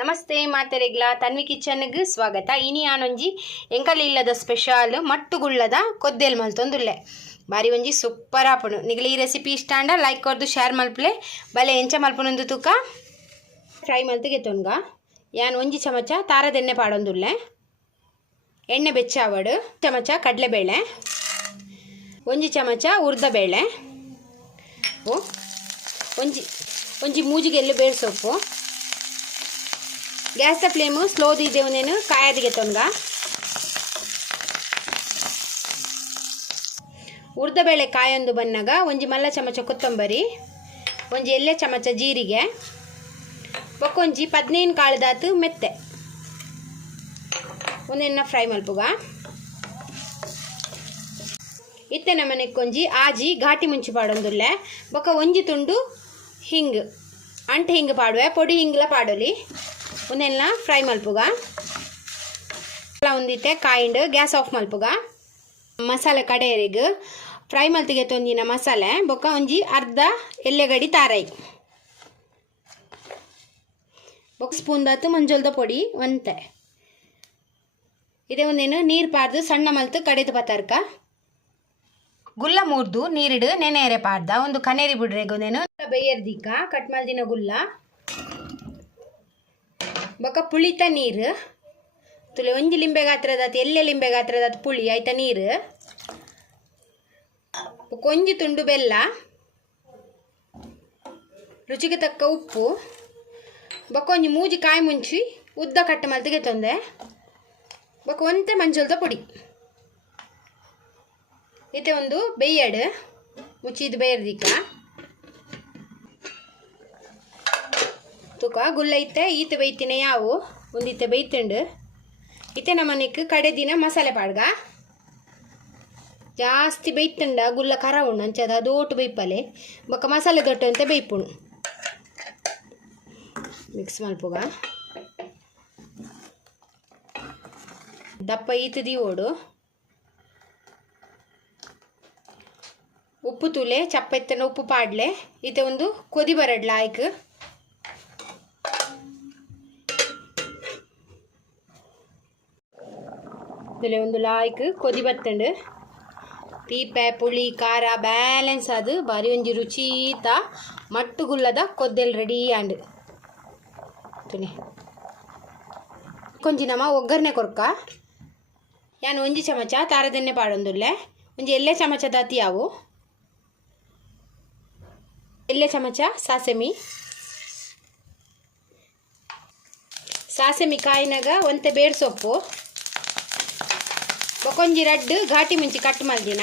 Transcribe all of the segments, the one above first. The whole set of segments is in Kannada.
ನಮಸ್ತೆ ಮಾತೆರೆಗ್ಲ ತನ್ವಿ ಕಿಚನ್ಗೆ ಸ್ವಾಗತ. ಇನಿ ಆನೊಂಜಿ ಎಂಕಲ್ ಇಲ್ಲದ ಸ್ಪೆಷಲ್ ಮಟ್ಟುಗುಳ್ಳದ ಕೊದ್ದೆಲ್ ಮಲ್ತೊಂದುಲ್ಲೆ. ಬಾರಿ ಒಂಜಿ ಸೂಪರ್ ಆಪುಂಡು. ನಿಗಲಿ ಈ ರೆಸಿಪಿ ಇಷ್ಟ ಅಂಡ, ಲೈಕ್ ಕೊರ್ದು, ಶೇರ್ ಮಲ್ಪಲೆ. ಬಲೆ ಎಂಚ ಮಲ್ಪುನೊಂದು ತೂಕ. ಫ್ರೈ ಮಲ್ತು ಗೆತ್ತೊನ್ಗ ಯಾನ್ ಒಂಜಿ ಚಮಚ ತಾರದೆಣ್ಣೆ ಪಾಡೊಂದುಲ್ಲೆ. ಎಣ್ಣೆ ಬೆಚ್ಚಾವಡು ಚಮಚ ಕಡಲೆಬೇಳೆ. ಒಂಜಿ ಚಮಚ ಉರ್ದಬೇಳೆ ಓ. ಒಂಜಿ ಒಂಜಿ ಮೂಜಿಗೆಲ್ಲು ಬೇಳೆ ಸೊಪ್ಪು ಗ್ಯಾಸ್ ಫ್ಲೇಮು ಸ್ಲೋದು ಇದ್ದೇವು ನೇನು ಕಾಯದಿಗೆ ಉರ್ದ ಬೇಳೆ ಕಾಯೊಂದು ಬನ್ನಾಗ ಒಂಜಿ ಮಲ್ಲ ಚಮಚ ಕೊತ್ತಂಬರಿ, ಒಂಜಿ ಎಲ್ಲೆ ಚಮಚ ಜೀರಿಗೆ ಬೊಕ್ಕೊಂಜಿ ಪದ್ನೈದು ಕಾಳುದಾತು ಮೆತ್ತೆ. ಒಂದೆನ್ನ ಫ್ರೈ ಮಲ್ಪುಗ. ಇತ್ತೆ ನಮನೆಕ್ಕೊಂಜಿ ಆಜಿ ಘಾಟಿ ಮುಂಚಿ ಪಾಡೊಂದುಲ್ಲೆ. ಬೊಕ್ಕ ಒಂಜಿ ತುಂಡು ಹಿಂಗ್, ಅಂಟು ಹಿಂಗ್ ಪಾಡುವೆ, ಪೊಡಿ ಹಿಂಗ್ಲ ಪಾಡೊಲಿ. ಒಂದೆಲ್ಲ ಫ್ರೈ ಮಲ್ಪುಗ. ಒಂದಿತ್ತೆ ಕಾಯಿಂಡು, ಗ್ಯಾಸ್ ಆಫ್ ಮಲ್ಪುಗ. ಮಸಾಲೆ ಕಡೆಯರಿಗೆ ಫ್ರೈ ಮಲ್ತಿಗೆ ತೊಂದಿನ ಮಸಾಲೆ, ಬೊಕ್ಕ ಒಂಜಿ ಅರ್ಧ ಎಲ್ಲೆಗಡಿ ತಾರೈ. ಬೊಕ್ಕ ಸ್ಪೂನ್ ದಾತು ಮಂಜೋಲ್ದ ಪೊಡಿ ಒಂತೆ. ಇದೇ ಒಂದೇನು, ನೀರು ಪಾರ್ದು ಸಣ್ಣ ಮಲ್ತು ಕಡೆದು ಬತ್ತಾರ್ಕ ಗುಲ್ಲ ಮೂರ್ದು ನೀರಿಡು ನೆನೆಯರೆ ಪಾರ್ದ ಒಂದು ಕನೇರಿ ಬಿಡ್ರೆ ಒಂದೇನು ಬೇಯರ್ದಿಕ್ಕ ಕಟ್ ಮಲ್ದಿನ ಗುಲ್ಲ. ಬೊಕ ಪುಳಿತ ನೀರು, ತುಲೆ ಒಂಜಿ ಲಿಂಬೆ ಗಾತ್ರದ ಎಲ್ಲೆ ಲಿಂಬೆ ಗಾತ್ರದ ಪುಳಿ ಆಯ್ತ ನೀರು. ಕೊಂಜಿ ತುಂಡು ಬೆಲ್ಲ, ರುಚಿಗೆ ತಕ್ಕ ಉಪ್ಪು ಬಕ್ಕೊಂಜಿ ಮೂಜಿ ಕಾಯಿ ಮುಂಚಿ ಉದ್ದ ಕಟ್ಟ ಮಲ್ತಿಗೆ ತೊಂದೆ ಬಕ ಒಂತೆ ಮಂಜುಲ್ದ ಪುಡಿ. ಇತ್ತೆ ಒಂದು ಬೇಯಡ್ ಮುಚ್ಚಿದ ಬೇಯರ್ದಿಕ್ಕ ಗುಲ್ಲ ಇತ್ತೆ ಈತ ಬೈತಿನ ಯಾವು? ಒಂದಿತ್ತ ಬೈತಂಡು. ಇತ್ತೆ ನಮ್ಮನೆಕ್ ಕಡೆ ದಿನ ಮಸಾಲೆ ಪಾಡ್ಗ. ಜಾಸ್ತಿ ಬೈತಂಡ ಗುಲ್ಲ ಖರ ಉಂಡು ಅಂಚದ ದೋಟು ಬೈಪಲೆ. ಬೊಕ್ಕ ಮಸಾಲೆ ದೊಟ್ಟು ಅಂತ ಬೈಪುಣು. ಮಿಕ್ಸ್ ಮಲ್ಪುಗ ದಪ್ಪ ಈತದಿ ಓಡು ಉಪ್ಪು ತುಲೆ ಚಪ್ಪ ಎತ್ತನ ಉಪ್ಪು ಪಾಡ್ಲೆ. ಈತ ಒಂದು ಕೊದಿ ಬರಡ್ಲ ಆಯ್ಕೆ. ഇതിലെ ಒಂದು ಲಾಯ್ಕ್ ಕೊದಿ ಬತ್ತಂಡು ತೀಪೆ ಪುಳಿ ಖಾರ ಬ್ಯಾಲೆನ್ಸ್ ಅದು ಬಾರಿ ಒಂಜಿ ರುಚೀತ ಮಟ್ಟುಗುಲ್ಲದ ಕೊದ್ದೆಲ್ ರೆಡಿ ಆಂಡ್ ತುನಿ ಕೊಂಜಿ ನಮ ಒಗ್ಗರಣೆ ಕೊರ್ಕ ಯಾನ್ ಒಂಜಿ ಚಮಚ ತಾರದೆಣ್ಣೆ ಪಾಡೊಂದುಲ್ಲೆ ಒಂಜಿ ಎಲ್ಲೆ ಚಮಚ ದಾತಿ ಯಾವು ಎಲ್ಲೆ ಚಮಚ ಸಾಸೆಮಿ ಸಾಸೆಮಿ ಕಾಯಿನಾಗ ಒಂತೆ ಬೇಡ್ ಸೊಪ್ಪು ಬೊಕೊಂಜಿ ರಡ್ಡು, ಘಾಟಿ ಮಿಂಚಿ ಕಟ್ ಮಲ್ದಿನ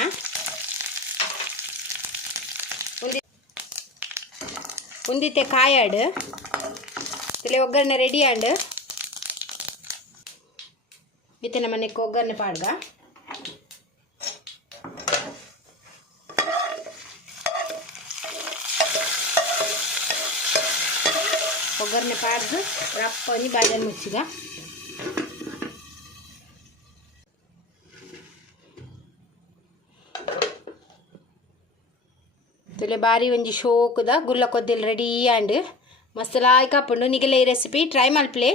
ಉಂದಿ ಉಂದಿತೆ ಕಾಯಾಡು. ಇಲ್ಲೇ ಒಗ್ಗರಣೆ ರೆಡಿ ಆಂಡ್. ಇತ್ತೆ ನಮ್ಮ ಮನೆಗೆ ಒಗ್ಗರಣೆ ಪಾಡ್ಗ. ಒಗ್ಗರಣೆ ಪಾಡ್ದು, ರಪ್ಪ ಬಾಜನ್ ಮುಚ್ಚಿಗ. ತುಲೆ ಬಾರಿ ಒಂಜಿ ಶೋಕುದ ಗುಲ್ಲ ಕೊದ್ದಿಲ್ ರೆಡಿ ಆಂಡ್ ಮಸ್ತ್ ಲಾಯ್ಕ್ ಹಾಪುಂಡು ನಿಗಲೆ ಈ ರೆಸಿಪಿ ಟ್ರೈ ಮಲ್ಪ್ಲೆ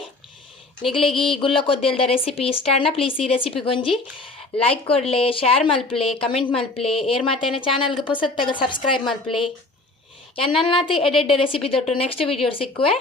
ನಿಗಲೆಗೆ ಈ ಗುಲ್ಲ ಕೊದ್ದೆಲ್ದ ರೆಸಿಪಿ ಇಷ್ಟ ಅಣ್ಣ ಪ್ಲೀಸ್ ಈ ರೆಸಿಪಿಗೊಂಜಿ ಲೈಕ್ ಕೊಡ್ಲೆ ಶೇರ್ ಮಲ್ಪ್ಲೆ ಕಮೆಂಟ್ ಮಲ್ಪ್ಲೆ ಏರ್ ಮಾತೇನ ಚಾನಲ್ಗೆ ಪೊಸತ್ತಾಗ ಸಬ್ಸ್ಕ್ರೈಬ್ ಮಲ್ಪ್ಲೆ ಎನ್ನಲ್ಲಾತಿ ಎಡೆಡ್ಡೆ ರೆಸಿಪಿ ದೊಟ್ಟು ನೆಕ್ಸ್ಟ್ ವಿಡಿಯೋ ಸಿಕ್ಕುವೆ.